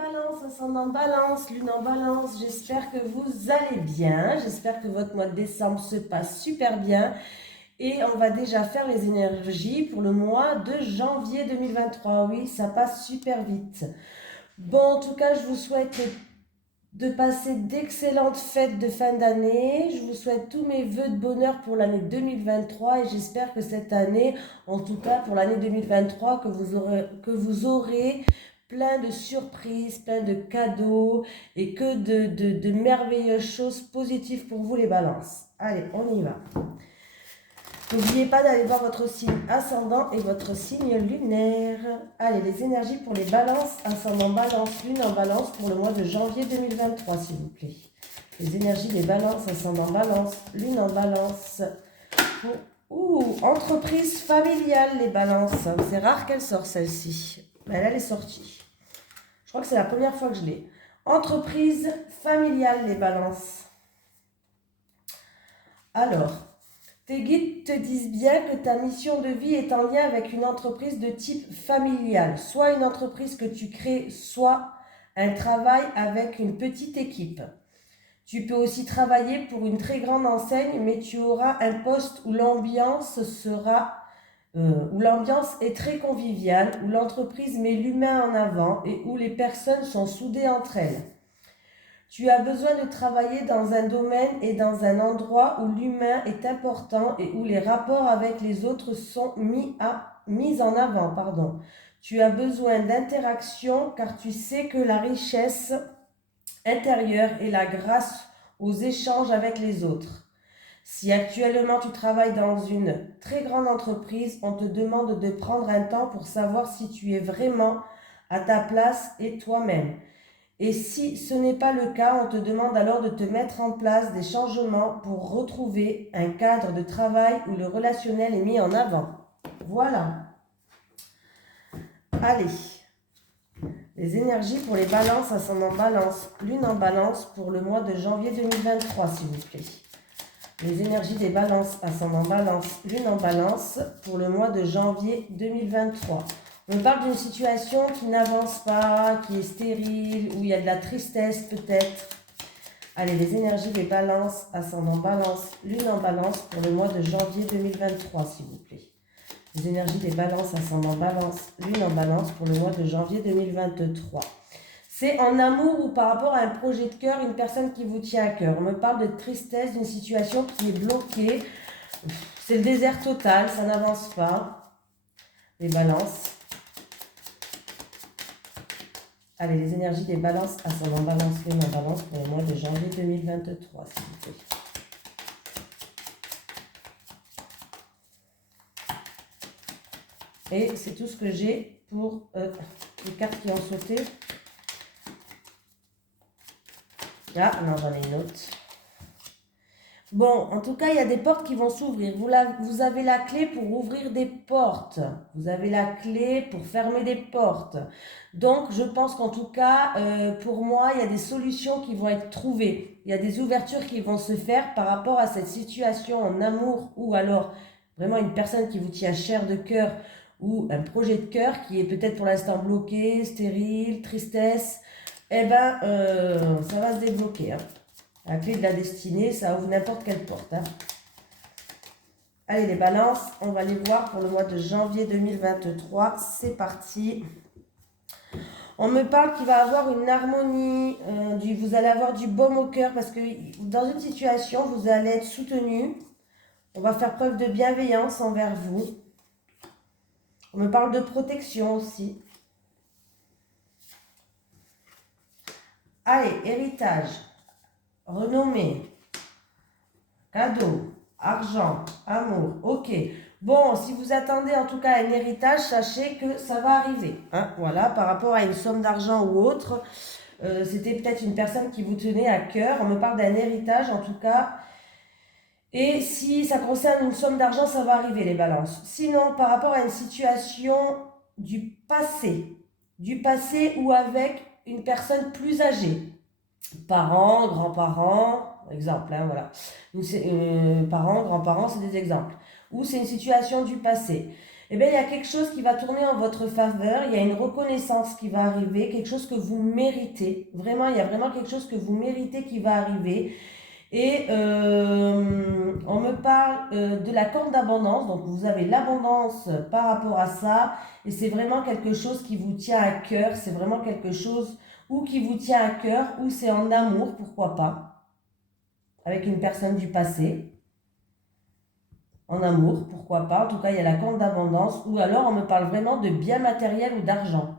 Balance, ascendant Balance, lune en Balance, j'espère que vous allez bien, j'espère que votre mois de décembre se passe super bien et on va déjà faire les énergies pour le mois de janvier 2023. Oui, ça passe super vite. Bon, en tout cas, je vous souhaite de passer d'excellentes fêtes de fin d'année. Je vous souhaite tous mes vœux de bonheur pour l'année 2023 et j'espère que cette année, en tout cas pour l'année 2023, que vous aurez plein de surprises, plein de cadeaux et que de merveilleuses choses positives pour vous les balances. Allez, on y va. N'oubliez pas d'aller voir votre signe ascendant et votre signe lunaire. Allez, les énergies pour les balances, ascendant balance, lune en balance pour le mois de janvier 2023, s'il vous plaît. Les énergies des balances, ascendant balance, lune en balance. Entreprise familiale, les balances. C'est rare qu'elle sorte celle-ci. Mais elle est sortie. Je crois que c'est la première fois que je l'ai. Entreprise familiale, les balances. Alors, tes guides te disent bien que ta mission de vie est en lien avec une entreprise de type familial, soit une entreprise que tu crées, soit un travail avec une petite équipe. Tu peux aussi travailler pour une très grande enseigne, mais tu auras un poste où l'ambiance est très conviviale, où l'entreprise met l'humain en avant et où les personnes sont soudées entre elles. Tu as besoin de travailler dans un domaine et dans un endroit où l'humain est important et où les rapports avec les autres sont mis en avant. Tu as besoin d'interaction car tu sais que la richesse intérieure est la grâce aux échanges avec les autres. Si actuellement tu travailles dans une très grande entreprise, on te demande de prendre un temps pour savoir si tu es vraiment à ta place et toi-même. Et si ce n'est pas le cas, on te demande alors de te mettre en place des changements pour retrouver un cadre de travail où le relationnel est mis en avant. Voilà. Allez. Les énergies pour les balances, ascendant balance, lune en balance pour le mois de janvier 2023, s'il vous plaît. Les énergies des balances, ascendant balance, lune en balance pour le mois de janvier 2023. On parle d'une situation qui n'avance pas, qui est stérile, où il y a de la tristesse peut-être. Allez, les énergies des balances, ascendant balance, lune en balance pour le mois de janvier 2023, s'il vous plaît. Les énergies des balances, ascendant balance, lune en balance pour le mois de janvier 2023. C'est en amour ou par rapport à un projet de cœur, une personne qui vous tient à cœur. On me parle de tristesse, d'une situation qui est bloquée. C'est le désert total, ça n'avance pas. Les balances. Allez, les énergies des balances, ascendant balance, lune en balance pour le mois de janvier 2023, s'il vous plaît. Et c'est tout ce que j'ai pour les cartes qui ont sauté. Ah, non, j'en ai une autre. Bon, en tout cas, il y a des portes qui vont s'ouvrir. Vous avez la clé pour ouvrir des portes. Vous avez la clé pour fermer des portes. Donc, je pense qu'en tout cas, pour moi, il y a des solutions qui vont être trouvées. Il y a des ouvertures qui vont se faire par rapport à cette situation en amour ou alors vraiment une personne qui vous tient cher de cœur ou un projet de cœur qui est peut-être pour l'instant bloqué, stérile, tristesse. Eh bien, ça va se débloquer. La clé de la destinée, ça ouvre n'importe quelle porte. Allez, les balances, on va les voir pour le mois de janvier 2023. C'est parti. On me parle qu'il va avoir une harmonie, vous allez avoir du baume au cœur parce que dans une situation, vous allez être soutenu. On va faire preuve de bienveillance envers vous. On me parle de protection aussi. Allez, héritage, renommée, cadeau, argent, amour, ok. Bon, si vous attendez en tout cas un héritage, sachez que ça va arriver. Voilà, par rapport à une somme d'argent ou autre, c'était peut-être une personne qui vous tenait à cœur. On me parle d'un héritage en tout cas. Et si ça concerne une somme d'argent, ça va arriver les balances. Sinon, par rapport à une situation du passé ou avec une personne plus âgée, parents, grands-parents, exemple, voilà. Parents, grands-parents, c'est des exemples. Ou c'est une situation du passé. eh bien, il y a quelque chose qui va tourner en votre faveur, il y a une reconnaissance qui va arriver, quelque chose que vous méritez. Vraiment, il y a vraiment quelque chose que vous méritez qui va arriver. Et on me parle de la corde d'abondance, donc vous avez l'abondance par rapport à ça, et c'est vraiment quelque chose qui vous tient à cœur, c'est vraiment quelque chose ou qui vous tient à cœur, ou c'est en amour, pourquoi pas, avec une personne du passé, en amour, pourquoi pas, en tout cas il y a la corde d'abondance, ou alors on me parle vraiment de biens matériels ou d'argent.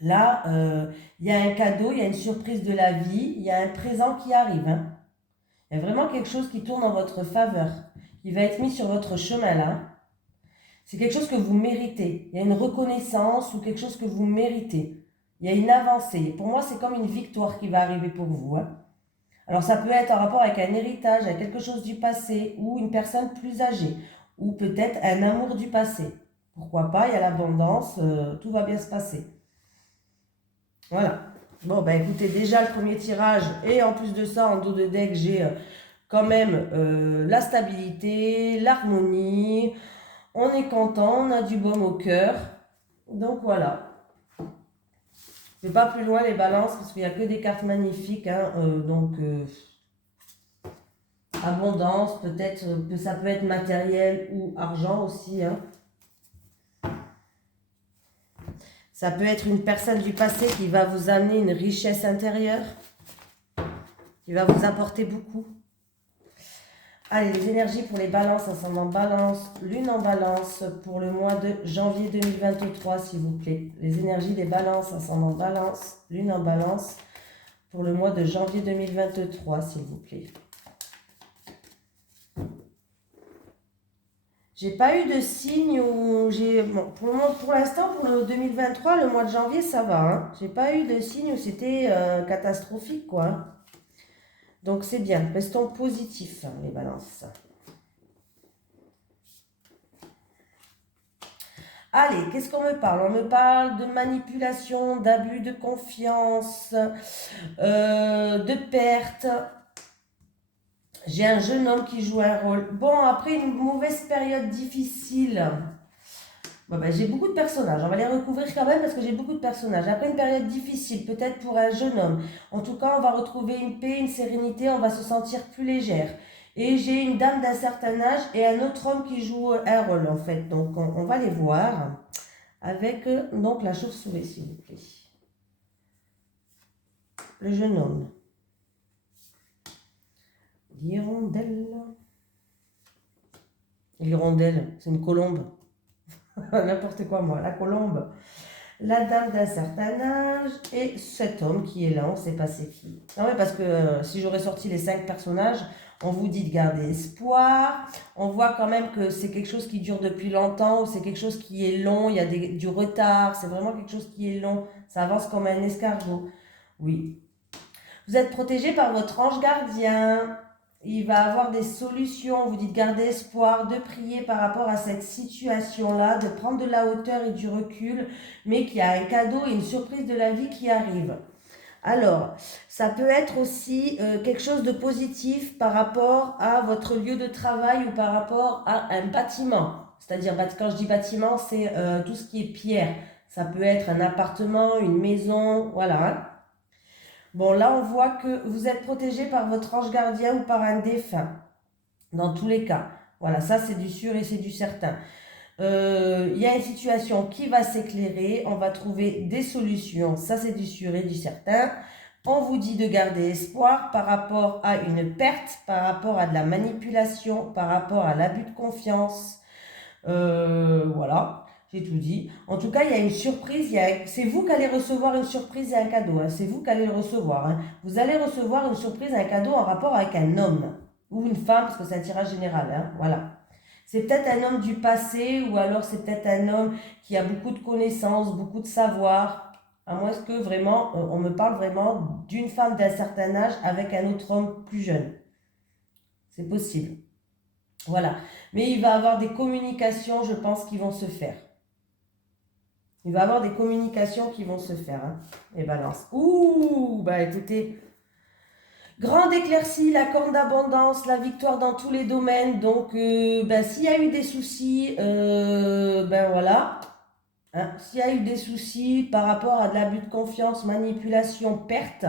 Là, il y a un cadeau, il y a une surprise de la vie, il y a un présent qui arrive, hein. Il y a vraiment quelque chose qui tourne en votre faveur, qui va être mis sur votre chemin là. C'est quelque chose que vous méritez. Il y a une reconnaissance ou quelque chose que vous méritez. Il y a une avancée. Pour moi, c'est comme une victoire qui va arriver pour vous, hein. Alors, ça peut être en rapport avec un héritage, avec quelque chose du passé ou une personne plus âgée ou peut-être un amour du passé. Pourquoi pas, il y a l'abondance, tout va bien se passer. Voilà. Bon, ben écoutez, déjà le premier tirage, et en plus de ça, en dos de deck, j'ai quand même la stabilité, l'harmonie, on est content, on a du baume au cœur. Donc voilà. Je ne vais pas plus loin les balances parce qu'il n'y a que des cartes magnifiques, hein, abondance, peut-être que ça peut être matériel ou argent aussi, hein. Ça peut être une personne du passé qui va vous amener une richesse intérieure, qui va vous apporter beaucoup. Allez, les énergies pour les balances, ascendant balance, lune en balance pour le mois de janvier 2023, s'il vous plaît. Les énergies des balances, ascendant balance, lune en balance pour le mois de janvier 2023, s'il vous plaît. J'ai pas eu de signe où j'ai... Bon, pour l'instant, pour le 2023, le mois de janvier, ça va, hein. J'ai pas eu de signe où c'était catastrophique, quoi. Donc c'est bien, restons positifs, hein, les balances. Allez, qu'est-ce qu'on me parle? On me parle de manipulation, d'abus de confiance, de perte. J'ai un jeune homme qui joue un rôle. Bon, après une mauvaise période difficile, bon, ben, j'ai beaucoup de personnages. On va les recouvrir quand même parce que j'ai beaucoup de personnages. Après une période difficile, peut-être pour un jeune homme. En tout cas, on va retrouver une paix, une sérénité, on va se sentir plus légère. Et j'ai une dame d'un certain âge et un autre homme qui joue un rôle en fait. Donc on va les voir avec donc la chauve-souris s'il vous plaît. Le jeune homme. L'hirondelle. L'hirondelle, c'est une colombe. N'importe quoi moi, la colombe. La dame d'un certain âge et cet homme qui est là, on ne sait pas c'est qui. Non mais parce que si j'aurais sorti les 5 personnages, on vous dit de garder espoir. On voit quand même que c'est quelque chose qui dure depuis longtemps ou c'est quelque chose qui est long, il y a du retard, c'est vraiment quelque chose qui est long. Ça avance comme un escargot. Oui. Vous êtes protégé par votre ange gardien. Il va avoir des solutions. Vous dites garder espoir, de prier par rapport à cette situation-là, de prendre de la hauteur et du recul, mais qu'il y a un cadeau et une surprise de la vie qui arrive. Alors, ça peut être aussi quelque chose de positif par rapport à votre lieu de travail ou par rapport à un bâtiment. C'est-à-dire, quand je dis bâtiment, c'est tout ce qui est pierre. Ça peut être un appartement, une maison, voilà, hein. Bon, là, on voit que vous êtes protégé par votre ange gardien ou par un défunt, dans tous les cas. Voilà, ça, c'est du sûr et c'est du certain. Il y a une situation qui va s'éclairer, on va trouver des solutions, ça, c'est du sûr et du certain. On vous dit de garder espoir par rapport à une perte, par rapport à de la manipulation, par rapport à l'abus de confiance. Voilà. J'ai tout dit. En tout cas, il y a une surprise. C'est vous qui allez recevoir une surprise et un cadeau, hein. C'est vous qui allez le recevoir, hein. Vous allez recevoir une surprise et un cadeau en rapport avec un homme ou une femme, parce que c'est un tirage général, hein. Voilà. C'est peut-être un homme du passé ou alors c'est peut-être un homme qui a beaucoup de connaissances, beaucoup de savoir. À moins que vraiment, on me parle vraiment d'une femme d'un certain âge avec un autre homme plus jeune. C'est possible. Voilà. Mais il va avoir des communications, je pense, qui vont se faire. Il va y avoir des communications qui vont se faire, hein, les balances. Ouh, bah écoutez, Grande éclaircie, la corne d'abondance, la victoire dans tous les domaines. Donc, s'il y a eu des soucis, ben voilà. Hein, s'il y a eu des soucis par rapport à de l'abus de confiance, manipulation, perte,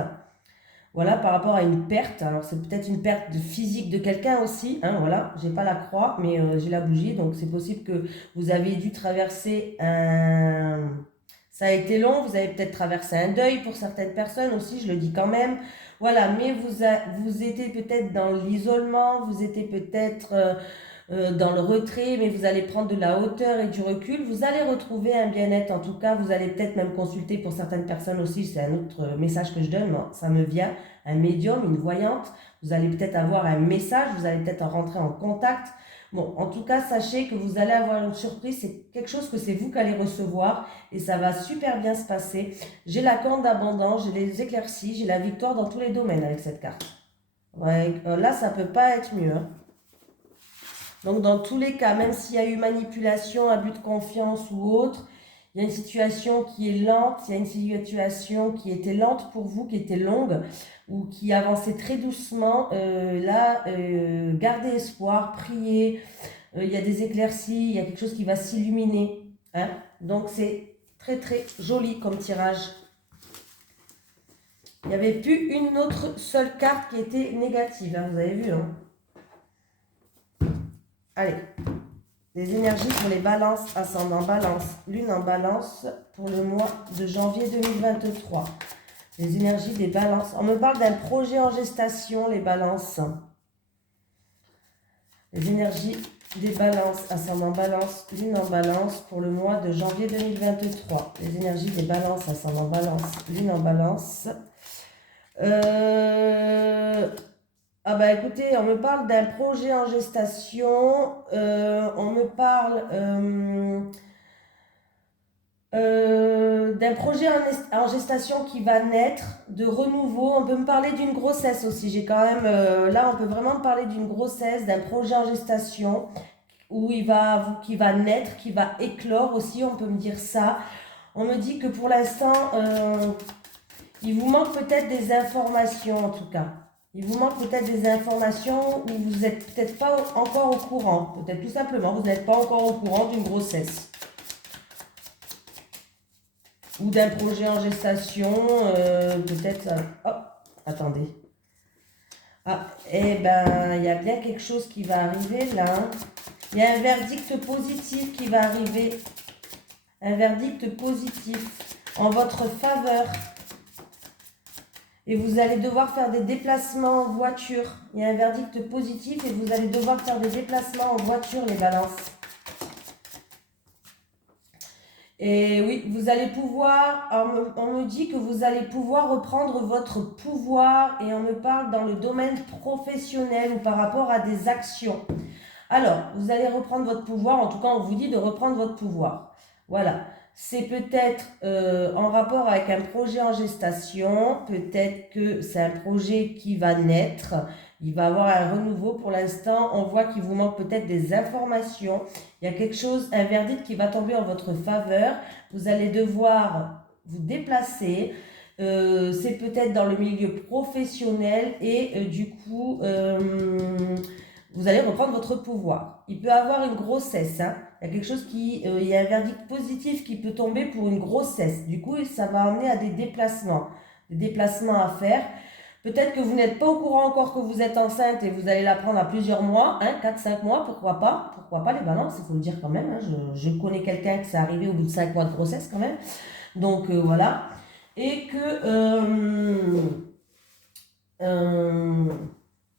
voilà, par rapport à une perte. Alors, c'est peut-être une perte de physique de quelqu'un aussi. Hein, voilà, j'ai pas la croix, mais j'ai la bougie. Donc, c'est possible que vous avez dû traverser un... Ça a été long, vous avez peut-être traversé un deuil pour certaines personnes aussi, je le dis quand même. Voilà, mais vous étiez peut-être dans l'isolement, vous étiez peut-être dans le retrait, mais vous allez prendre de la hauteur et du recul. Vous allez retrouver un bien-être. En tout cas, vous allez peut-être même consulter pour certaines personnes aussi. C'est un autre message que je donne. Moi, ça me vient. Un médium, une voyante. Vous allez peut-être avoir un message. Vous allez peut-être rentrer en contact. Bon, en tout cas, sachez que vous allez avoir une surprise. C'est quelque chose que c'est vous qui allez recevoir et ça va super bien se passer. J'ai la corne d'abondance, j'ai les éclaircies, j'ai la victoire dans tous les domaines avec cette carte. Ouais, là, ça peut pas être mieux. Hein. Donc, dans tous les cas, même s'il y a eu manipulation, abus de confiance ou autre, il y a une situation qui est lente, il y a une situation qui était lente pour vous, qui était longue ou qui avançait très doucement. Gardez espoir, priez. Il y a des éclaircies, il y a quelque chose qui va s'illuminer. Hein. Donc, c'est très, très joli comme tirage. Il n'y avait plus une autre seule carte qui était négative. Hein, vous avez vu, hein. Allez. Les énergies pour les balances, ascendant balance, lune en balance pour le mois de janvier 2023. Les énergies des balances. On me parle d'un projet en gestation, les balances. Les énergies des balances, ascendant balance, lune en balance pour le mois de janvier 2023. Les énergies des balances, ascendant balance, lune en balance. Ah bah écoutez, on me parle d'un projet en gestation, on me parle d'un projet en gestation qui va naître, de renouveau. On peut me parler d'une grossesse aussi. J'ai quand même, là on peut vraiment me parler d'une grossesse, d'un projet en gestation où qui va naître, qui va éclore aussi, on peut me dire ça. On me dit que pour l'instant, il vous manque peut-être des informations en tout cas. Il vous manque peut-être des informations où vous n'êtes peut-être pas encore au courant. Peut-être tout simplement, vous n'êtes pas encore au courant d'une grossesse. Ou d'un projet en gestation. Peut-être... Oh, attendez. Ah, eh ben, il y a bien quelque chose qui va arriver là. Il y a un verdict positif qui va arriver. Un verdict positif en votre faveur. Et vous allez devoir faire des déplacements en voiture. Il y a un verdict positif et vous allez devoir faire des déplacements en voiture, les balances. Et oui, vous allez pouvoir, on me dit que vous allez pouvoir reprendre votre pouvoir et on me parle dans le domaine professionnel ou par rapport à des actions. Alors, vous allez reprendre votre pouvoir, en tout cas on vous dit de reprendre votre pouvoir. Voilà. C'est peut-être en rapport avec un projet en gestation, peut-être que c'est un projet qui va naître, il va avoir un renouveau. Pour l'instant, on voit qu'il vous manque peut-être des informations. Il y a quelque chose, un verdict qui va tomber en votre faveur. Vous allez devoir vous déplacer. C'est peut-être dans le milieu professionnel et du coup, vous allez reprendre votre pouvoir. Il peut avoir une grossesse, hein. Il y a quelque chose il y a un verdict positif qui peut tomber pour une grossesse. Du coup, ça va amener à des déplacements à faire. Peut-être que vous n'êtes pas au courant encore que vous êtes enceinte et vous allez l'apprendre à plusieurs mois, hein, 4-5 mois, pourquoi pas les balances, il faut le dire quand même. Hein. Je connais quelqu'un qui s'est arrivé au bout de 5 mois de grossesse quand même. Donc voilà. Et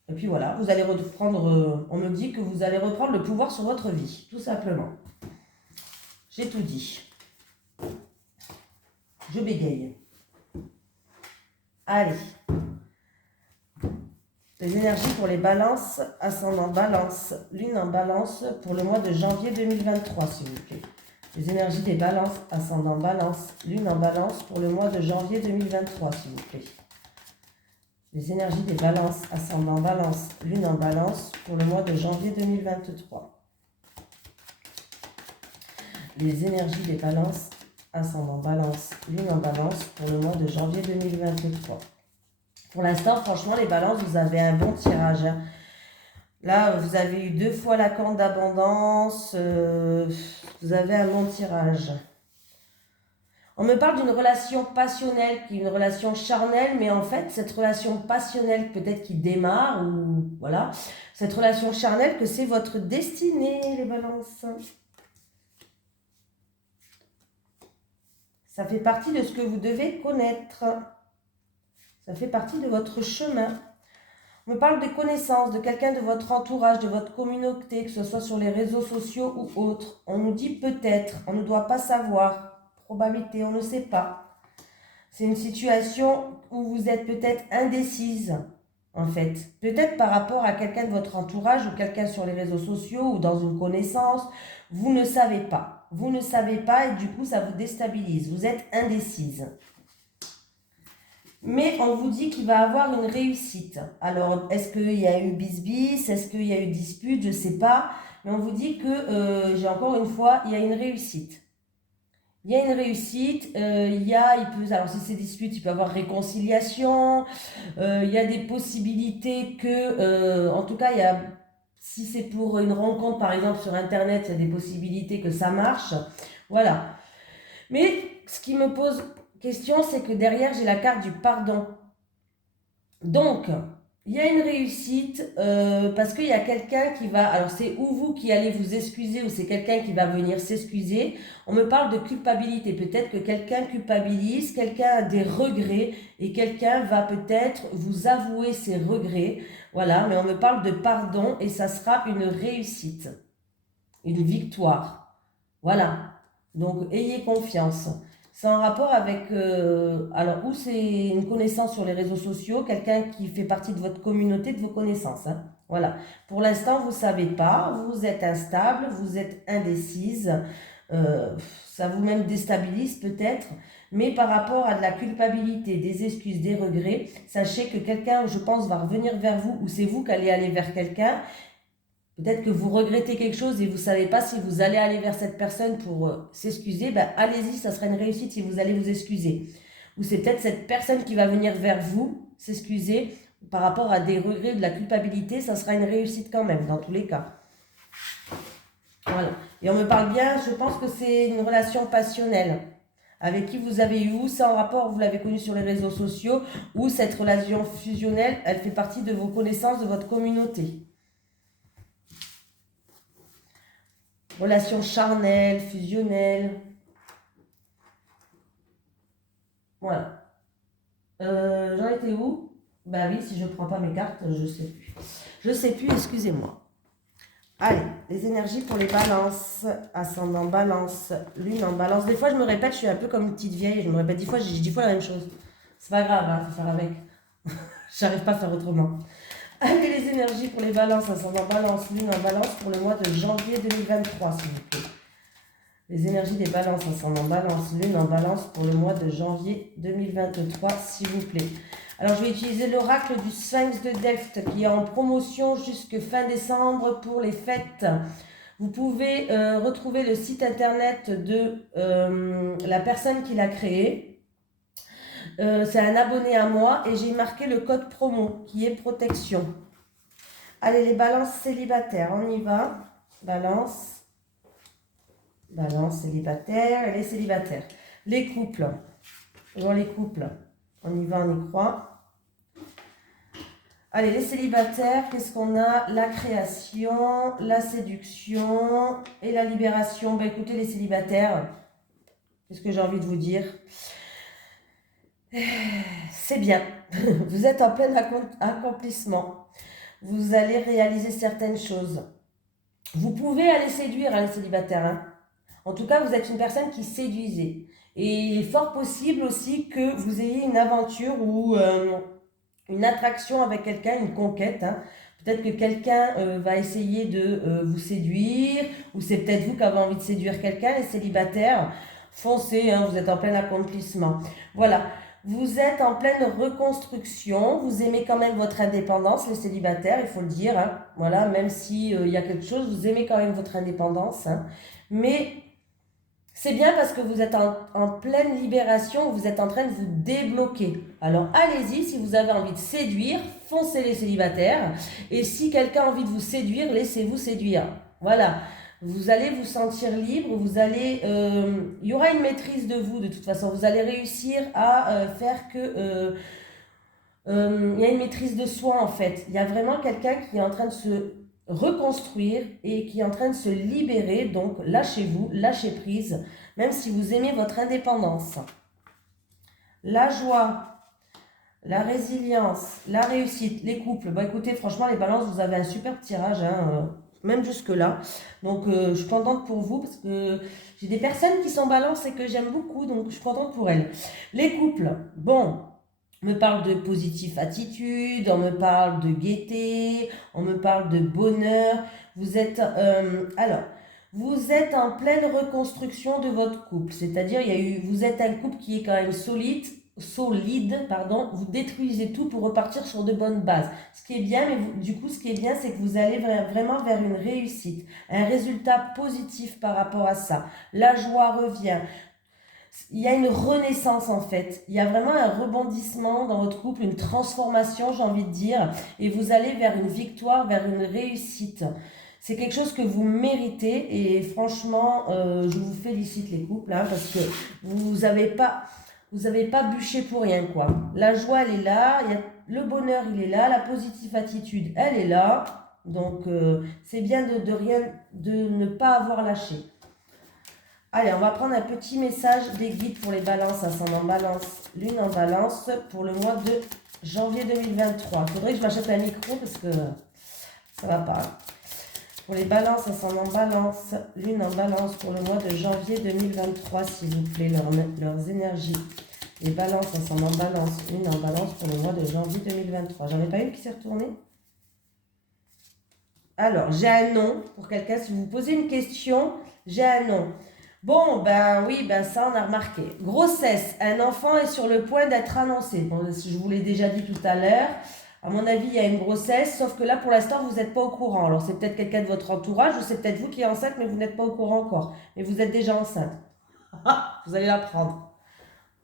et puis voilà, vous allez reprendre, on me dit que vous allez reprendre le pouvoir sur votre vie, tout simplement. J'ai tout dit. Je bégaye. Allez. Les énergies pour les balances, ascendant balance, lune en balance pour le mois de janvier 2023, s'il vous plaît. Les énergies des balances, ascendant balance, lune en balance pour le mois de janvier 2023, s'il vous plaît. Les énergies des balances, ascendant balance, lune en balance pour le mois de janvier 2023. Les énergies des balances, ascendant balance, lune en balance pour le mois de janvier 2023. Pour l'instant, franchement, les balances, vous avez un bon tirage, hein. Là, vous avez eu 2 fois la corde d'abondance. Vous avez un bon tirage. On me parle d'une relation passionnelle, qui est une relation charnelle, mais en fait, cette relation passionnelle, peut-être qui démarre, ou voilà, cette relation charnelle, que c'est votre destinée, les balances. Ça fait partie de ce que vous devez connaître. Ça fait partie de votre chemin. On me parle de connaissances, de quelqu'un de votre entourage, de votre communauté, que ce soit sur les réseaux sociaux ou autres. On nous dit peut-être, on ne doit pas savoir. Probabilité, on ne sait pas. C'est une situation où vous êtes peut-être indécise, en fait. Peut-être par rapport à quelqu'un de votre entourage ou quelqu'un sur les réseaux sociaux ou dans une connaissance. Vous ne savez pas. Vous ne savez pas et du coup, ça vous déstabilise. Vous êtes indécise. Mais on vous dit qu'il va avoir une réussite. Alors, est-ce qu'il y a eu bisbis? Est-ce qu'il y a eu dispute? Je ne sais pas. Mais on vous dit que, j'ai encore une fois, il y a une réussite. Il y a une réussite, alors si c'est dispute, il peut y avoir réconciliation, il y a des possibilités que, en tout cas, si c'est pour une rencontre, par exemple, sur Internet, il y a des possibilités que ça marche, voilà. Mais ce qui me pose question, c'est que derrière, j'ai la carte du pardon. Donc, il y a une réussite parce qu'il y a quelqu'un qui va... Alors, c'est ou vous qui allez vous excuser ou c'est quelqu'un qui va venir s'excuser. On me parle de culpabilité. Peut-être que quelqu'un culpabilise, quelqu'un a des regrets et quelqu'un va peut-être vous avouer ses regrets. Voilà, mais on me parle de pardon et ça sera une réussite, une victoire. Voilà, donc ayez confiance. C'est en rapport avec, alors, ou c'est une connaissance sur les réseaux sociaux, quelqu'un qui fait partie de votre communauté, de vos connaissances, hein. Voilà. Pour l'instant, vous ne savez pas, vous êtes instable, vous êtes indécise, ça vous même déstabilise peut-être, mais par rapport à de la culpabilité, des excuses, des regrets, sachez que quelqu'un, je pense, va revenir vers vous, ou c'est vous qui allez aller vers quelqu'un. Peut-être que vous regrettez quelque chose et vous ne savez pas si vous allez aller vers cette personne pour s'excuser. Ben, allez-y, ça sera une réussite si vous allez vous excuser. Ou c'est peut-être cette personne qui va venir vers vous s'excuser par rapport à des regrets, de la culpabilité. Ça sera une réussite quand même, dans tous les cas. Voilà. Et on me parle bien, je pense que c'est une relation passionnelle. Avec qui vous avez eu, ou c'est en rapport, vous l'avez connu sur les réseaux sociaux, ou cette relation fusionnelle, elle fait partie de vos connaissances, de votre communauté. Relation charnelle, fusionnelle. Voilà. J'en étais où? Bah oui, si je ne prends pas mes cartes, je ne sais plus. Je ne sais plus, excusez-moi. Allez, les énergies pour les balances. Ascendant balance, lune en balance. Des fois, je me répète, je suis un peu comme une petite vieille. Je me répète 10 fois, je dis 10 fois la même chose. C'est pas grave, hein, faut faire avec. J'arrive pas à faire autrement. Allez, les énergies pour les balances. Ascendant balance, lune en balance pour le mois de janvier 2023, s'il vous plaît. Les énergies des balances, ascendant balance, lune en balance pour le mois de janvier 2023, s'il vous plaît. Alors, je vais utiliser l'oracle du Sphinx de Delft qui est en promotion jusque fin décembre pour les fêtes. Vous pouvez retrouver le site internet de la personne qui l'a créé. C'est un abonné à moi et j'ai marqué le code promo qui est protection. Allez, les balances célibataires, on y va. Balance. Balance célibataire, les célibataires. Les couples. Dans les couples, on y va, on y croit. Allez, les célibataires, qu'est-ce qu'on a? La création, la séduction et la libération. Ben écoutez, les célibataires, qu'est-ce que j'ai envie de vous dire? C'est bien. Vous êtes en plein accomplissement. Vous allez réaliser certaines choses. Vous pouvez aller séduire, hein, les célibataires, hein. En tout cas, vous êtes une personne qui séduisait. Et il est fort possible aussi que vous ayez une aventure ou une attraction avec quelqu'un, une conquête, hein. Peut-être que quelqu'un va essayer de vous séduire, ou c'est peut-être vous qui avez envie de séduire quelqu'un, les célibataires. Foncez, hein, vous êtes en plein accomplissement. Voilà, vous êtes en pleine reconstruction, vous aimez quand même votre indépendance, les célibataires, il faut le dire, hein. Voilà, même s'il y a quelque chose, vous aimez quand même votre indépendance, hein. Mais C'est bien parce que vous êtes en pleine libération, vous êtes en train de vous débloquer. Alors allez-y, si vous avez envie de séduire, foncez les célibataires. Et si quelqu'un a envie de vous séduire, laissez-vous séduire. Voilà, vous allez vous sentir libre, il y aura une maîtrise de vous de toute façon. Vous allez réussir à faire que... il y a une maîtrise de soi en fait. Il y a vraiment quelqu'un qui est en train de se reconstruire et qui est en train de se libérer. Donc lâchez-vous, lâchez prise, même si vous aimez votre indépendance. La joie, la résilience, la réussite, les couples. Bah écoutez, franchement, les balances, vous avez un super tirage, hein, même jusque-là. Donc je suis contente pour vous parce que j'ai des personnes qui sont balances et que j'aime beaucoup, donc je suis contente pour elles. Les couples, bon. On me parle de positive attitude, on me parle de gaieté, on me parle de bonheur. Vous êtes vous êtes en pleine reconstruction de votre couple, c'est-à-dire vous êtes un couple qui est quand même solide, pardon. Vous détruisez tout pour repartir sur de bonnes bases. Ce qui est bien, ce qui est bien, c'est que vous allez vraiment vers une réussite, un résultat positif par rapport à ça. La joie revient. Il y a une renaissance en fait, il y a vraiment un rebondissement dans votre couple, une transformation j'ai envie de dire, et vous allez vers une victoire, vers une réussite. C'est quelque chose que vous méritez et franchement, je vous félicite les couples hein, parce que vous avez pas bûché pour rien quoi. La joie elle est là, le bonheur il est là, la positive attitude elle est là, donc c'est bien de ne pas avoir lâché. Allez, on va prendre un petit message des guides pour les balances, ascendant balance, lune en balance, pour le mois de janvier 2023. Il faudrait que je m'achète un micro parce que ça va pas. Pour les balances, ascendant balance, lune en balance, pour le mois de janvier 2023, s'il vous plaît, leurs énergies. Les balances, ascendant balance, lune en balance, pour le mois de janvier 2023. J'en ai pas une qui s'est retournée? Alors, j'ai un nom pour quelqu'un. Si vous posez une question, j'ai un nom. Bon, ben oui, ben ça on a remarqué. Grossesse, un enfant est sur le point d'être annoncé. Bon, je vous l'ai déjà dit tout à l'heure. À mon avis, il y a une grossesse, sauf que là, pour l'instant, vous n'êtes pas au courant. Alors, c'est peut-être quelqu'un de votre entourage, ou c'est peut-être vous qui êtes enceinte, mais vous n'êtes pas au courant encore. Mais vous êtes déjà enceinte. Vous allez l'apprendre.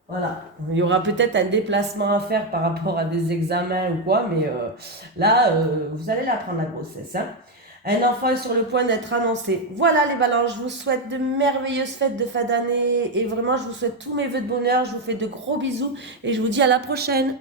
Voilà. Il y aura peut-être un déplacement à faire par rapport à des examens ou quoi, mais là, vous allez l'apprendre, la grossesse. Hein. Un enfant est sur le point d'être annoncé. Voilà les balances, je vous souhaite de merveilleuses fêtes de fin d'année et vraiment je vous souhaite tous mes vœux de bonheur, je vous fais de gros bisous et je vous dis à la prochaine.